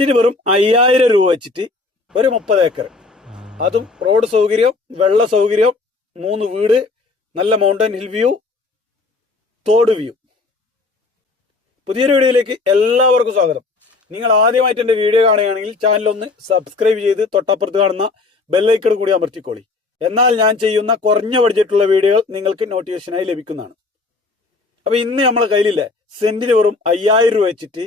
സെന്റിന് വെറും അയ്യായിരം രൂപ വെച്ചിട്ട് ഒരു മുപ്പത് ഏക്കർ. അതും റോഡ് സൗകര്യം വെള്ള സൗകര്യം മൂന്ന് വീട് നല്ല മൗണ്ടൻ ഹിൽ വ്യൂ തോട് വ്യൂ. പുതിയൊരു വീഡിയോയിലേക്ക് എല്ലാവർക്കും സ്വാഗതം. നിങ്ങൾ ആദ്യമായിട്ട് എന്റെ വീഡിയോ കാണുകയാണെങ്കിൽ ചാനൽ ഒന്ന് സബ്സ്ക്രൈബ് ചെയ്ത് തൊട്ടപ്പുറത്ത് കാണുന്ന ബെല്ലൈക്കൺ കൂടി അമർത്തിക്കോളി. എന്നാൽ ഞാൻ ചെയ്യുന്ന കുറഞ്ഞ ബഡ്ജറ്റുള്ള വീഡിയോകൾ നിങ്ങൾക്ക് നോട്ടിഫിക്കേഷനായി ലഭിക്കുന്നതാണ്. അപ്പൊ ഇന്ന് നമ്മളെ കയ്യിലില്ലേ? സെന്റിന് വെറും അയ്യായിരം രൂപ വെച്ചിട്ട്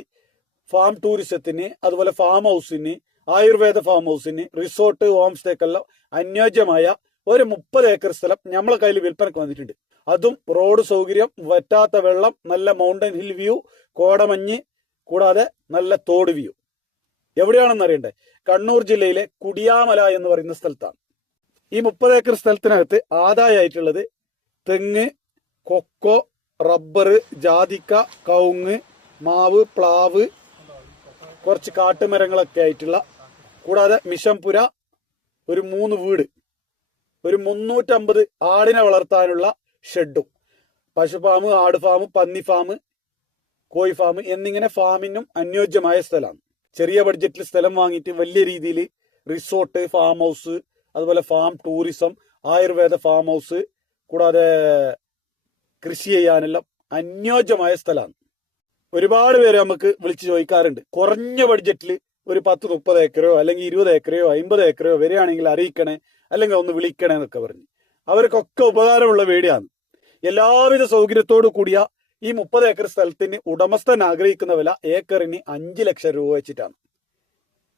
ഫാം ടൂറിസത്തിന് അതുപോലെ ഫാം ഹൗസിന് ആയുർവേദ ഫാം ഹൗസിന് റിസോർട്ട് ഹോം സ്റ്റേക്കെല്ലാം അനുയോജ്യമായ ഒരു മുപ്പത് ഏക്കർ സ്ഥലം നമ്മളെ കയ്യിൽ വിൽപ്പനക്ക് വന്നിട്ടുണ്ട്. അതും റോഡ് സൗകര്യം വറ്റാത്ത വെള്ളം നല്ല മൗണ്ടൻ ഹിൽ വ്യൂ കോടമഞ്ഞ് കൂടാതെ നല്ല തോട് വ്യൂ. എവിടെയാണെന്ന് അറിയണ്ടേ? കണ്ണൂർ ജില്ലയിലെ കുടിയാമല എന്ന് പറയുന്ന സ്ഥലത്താണ്. ഈ മുപ്പത് ഏക്കർ സ്ഥലത്തിനകത്ത് ആദായമായിട്ടുള്ളത് തെങ്ങ് കൊക്കോ റബ്ബർ ജാതിക്ക കവുങ്ങ് മാവ് പ്ലാവ് കുറച്ച് കാട്ടുമരങ്ങളൊക്കെ ആയിട്ടുള്ള കൂടാതെ മിഷംപുര ഒരു മൂന്ന് വീട് ഒരു മുന്നൂറ്റമ്പത് ആടിനെ വളർത്താനുള്ള ഷെഡും. പശു ഫാം ആട് ഫാം പന്നി ഫാം കോഴി ഫാം എന്നിങ്ങനെ ഫാമിനും അനുയോജ്യമായ സ്ഥലമാണ്. ചെറിയ ബഡ്ജറ്റിൽ സ്ഥലം വാങ്ങിയിട്ട് വലിയ രീതിയിൽ റിസോർട്ട് ഫാം ഹൗസ് അതുപോലെ farm tourism Ayurveda farm house കൂടാതെ കൃഷി ചെയ്യാനെല്ലാം അനുയോജ്യമായ സ്ഥലമാണ്. ഒരുപാട് പേര് നമുക്ക് വിളിച്ച് ചോദിക്കാറുണ്ട്. കുറഞ്ഞ ബഡ്ജറ്റിൽ ഒരു പത്ത് മുപ്പത് ഏക്കറോ അല്ലെങ്കിൽ ഇരുപത് ഏക്കറയോ അമ്പത് ഏക്കറോ വരികയാണെങ്കിൽ അറിയിക്കണേ അല്ലെങ്കിൽ ഒന്ന് വിളിക്കണേ എന്നൊക്കെ പറഞ്ഞു. അവർക്കൊക്കെ ഉപകാരമുള്ള വീടാണ്. എല്ലാവിധ സൗകര്യത്തോടു കൂടിയ ഈ മുപ്പത് ഏക്കർ സ്ഥലത്തിന് ഉടമസ്ഥൻ ആഗ്രഹിക്കുന്ന വില ഏക്കറിന് അഞ്ച് ലക്ഷം രൂപ വെച്ചിട്ടാണ്.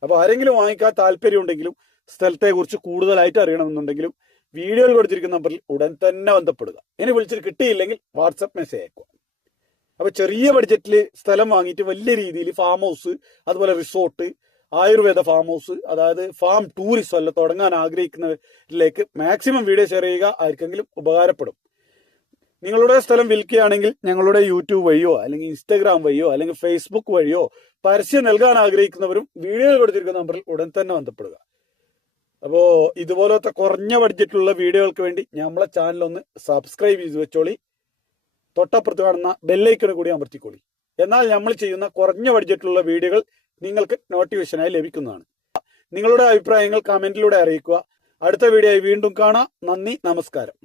അപ്പൊ ആരെങ്കിലും വാങ്ങിക്കാൻ താല്പര്യം ഉണ്ടെങ്കിലും സ്ഥലത്തെ കുറിച്ച് കൂടുതലായിട്ട് അറിയണമെന്നുണ്ടെങ്കിലും വീഡിയോയിൽ കൊടുത്തിരിക്കുന്ന നമ്പറിൽ ഉടൻ തന്നെ ബന്ധപ്പെടുക. ഇനി വിളിച്ചിട്ട് കിട്ടിയില്ലെങ്കിൽ വാട്സപ്പ് മെസ്സേജ് അയക്കുക. അപ്പൊ ചെറിയ ബഡ്ജറ്റിൽ സ്ഥലം വാങ്ങിയിട്ട് വലിയ രീതിയിൽ ഫാം ഹൗസ് അതുപോലെ റിസോർട്ട് ആയുർവേദ ഫാം ഹൗസ് അതായത് ഫാം ടൂറിസം അല്ല തുടങ്ങാൻ ആഗ്രഹിക്കുന്നവരിലേക്ക് മാക്സിമം വീഡിയോ ഷെയർ ചെയ്യുക ആർക്കെങ്കിലും ഉപകാരപ്പെടും. നിങ്ങളുടെ സ്ഥലം വിൽക്കുകയാണെങ്കിൽ ഞങ്ങളുടെ യൂട്യൂബ് വഴിയോ അല്ലെങ്കിൽ ഇൻസ്റ്റാഗ്രാം വഴിയോ അല്ലെങ്കിൽ ഫേസ്ബുക്ക് വഴിയോ പരസ്യം നൽകാൻ ആഗ്രഹിക്കുന്നവരും വീഡിയോയിൽ കൊടുത്തിരിക്കുന്ന നമ്പറിൽ ഉടൻ തന്നെ ബന്ധപ്പെടുക. അപ്പോൾ ഇതുപോലത്തെ കുറഞ്ഞ ബഡ്ജറ്റിലുള്ള വീഡിയോകൾക്ക് വേണ്ടി നമ്മളെ ചാനൽ ഒന്ന് സബ്സ്ക്രൈബ് ചെയ്ത് വെച്ചോളി. തൊട്ടപ്പുറത്ത് കാണുന്ന ബെല്ലൈക്കണ് കൂടി അമർത്തിക്കോളി. എന്നാൽ നമ്മൾ ചെയ്യുന്ന കുറഞ്ഞ ബഡ്ജറ്റിലുള്ള വീഡിയോകൾ നിങ്ങൾക്ക് നോട്ടിഫിക്കേഷനായി ലഭിക്കുന്നതാണ്. നിങ്ങളുടെ അഭിപ്രായങ്ങൾ കമന്റിലൂടെ അറിയിക്കുക. അടുത്ത വീഡിയോ വീണ്ടും കാണാം. നന്ദി നമസ്കാരം.